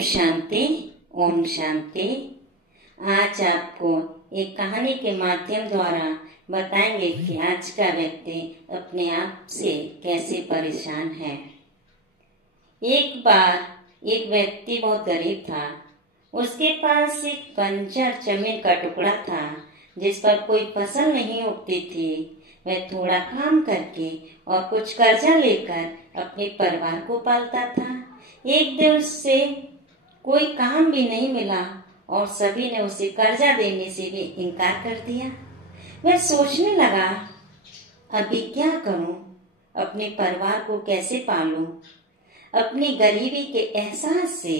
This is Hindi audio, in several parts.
शांति। ओम शांति। आज आपको एक कहानी के माध्यम द्वारा बताएंगे कि आज का व्यक्ति अपने आप से कैसे परेशान है। एक बार एक व्यक्ति बहुत गरीब था। उसके पास एक बंजर जमीन का टुकड़ा था जिस पर कोई फसल नहीं उगती थी। वह थोड़ा काम करके और कुछ कर्जा लेकर अपने परिवार को पालता था। एक दिन उससे कोई काम भी नहीं मिला और सभी ने उसे कर्जा देने से भी इनकार कर दिया। वह सोचने लगा, अभी क्या करूं, अपने परिवार को कैसे पालूं। अपनी गरीबी के एहसास से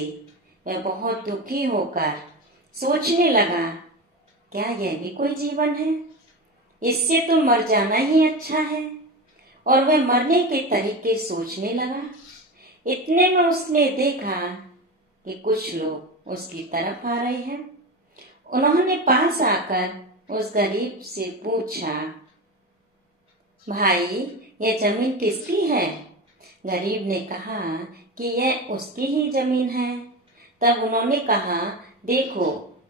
वह बहुत दुखी होकर सोचने लगा, क्या यह भी कोई जीवन है, इससे तो मर जाना ही अच्छा है। और वह मरने के तरीके सोचने लगा। इतने में उसने देखा कि कुछ लोग उसकी तरफ आ रहे हैं। उन्होंने पास आकर उस गरीब से पूछा, भाई यह जमीन किसकी है? गरीब ने कहा कि यह उसकी ही जमीन है। तब उन्होंने कहा, देखो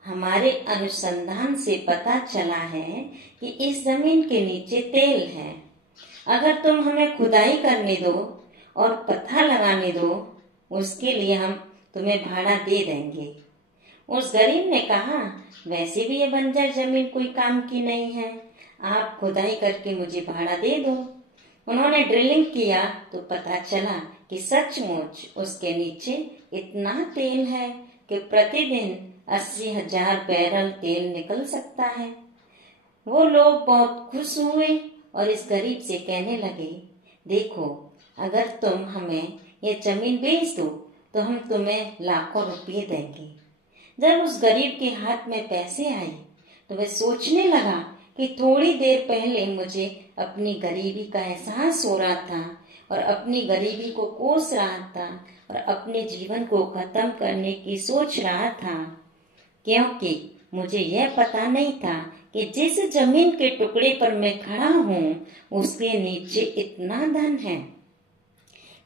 हमारे अनुसंधान से पता चला है कि इस जमीन के नीचे तेल है। अगर तुम हमें खुदाई करने दो और पत्थर लगाने दो, उसके लिए हम तुम्हें भाड़ा दे देंगे। उस गरीब ने कहा, वैसे भी ये बंजर जमीन कोई काम की नहीं है, आप खुदाई करके मुझे भाड़ा दे दो। उन्होंने ड्रिलिंग किया तो पता चला कि सचमुच उसके नीचे इतना तेल है कि प्रतिदिन 80,000 बैरल तेल निकल सकता है। वो लोग बहुत खुश हुए और इस गरीब से कहने लगे, देखो अगर तुम हमें ये जमीन बेच दो तो हम तुम्हें लाखों रुपये देंगे। जब उस गरीब के हाथ में पैसे आए तो वह सोचने लगा कि थोड़ी देर पहले मुझे अपनी गरीबी का एहसास हो रहा था और अपनी गरीबी को कोस रहा था और अपने जीवन को खत्म करने की सोच रहा था, क्योंकि मुझे यह पता नहीं था कि जिस जमीन के टुकड़े पर मैं खड़ा हूँ उसके नीचे इतना धन है।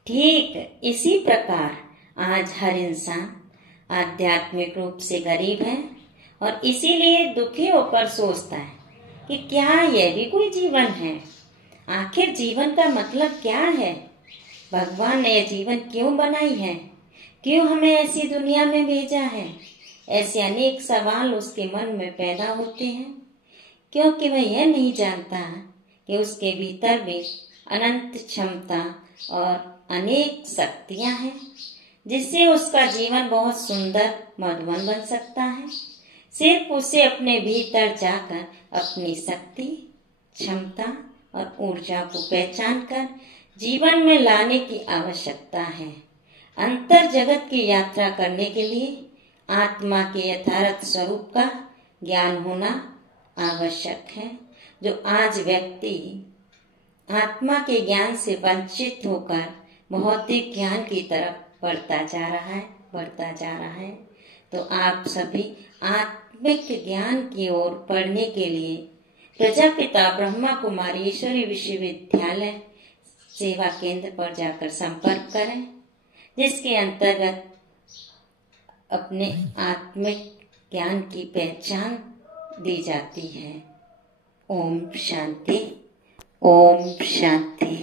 ठीक इसी प्रकार आज हर इंसान आध्यात्मिक रूप से गरीब है और इसीलिए दुखी होकर सोचता है कि क्या यह भी कोई जीवन है। आखिर जीवन का मतलब क्या है? भगवान ने यह जीवन क्यों बनाई है? क्यों हमें ऐसी दुनिया में भेजा है? ऐसे अनेक सवाल उसके मन में पैदा होते हैं, क्योंकि वह यह नहीं जानता कि उसके भीतर भी अनंत क्षमता और अनेक शक्तियां हैं जिससे उसका जीवन बहुत सुंदर मधुबन बन सकता है। सिर्फ उसे अपने भीतर जाकर अपनी शक्ति, क्षमता और ऊर्जा को पहचान कर जीवन में लाने की आवश्यकता है। अंतर जगत की यात्रा करने के लिए आत्मा के यथार्थ स्वरूप का ज्ञान होना आवश्यक है। जो आज व्यक्ति आत्मा के ज्ञान से वंचित होकर भौतिक ज्ञान की तरफ बढ़ता जा रहा है, तो आप सभी आत्मिक ज्ञान की ओर पढ़ने के लिए प्रजापिता ब्रह्मा कुमारी ईश्वरी विश्वविद्यालय सेवा केंद्र पर जाकर संपर्क करें, जिसके अंतर्गत अपने आत्मिक ज्ञान की पहचान दी जाती है। ओम शांति। ओम शांति।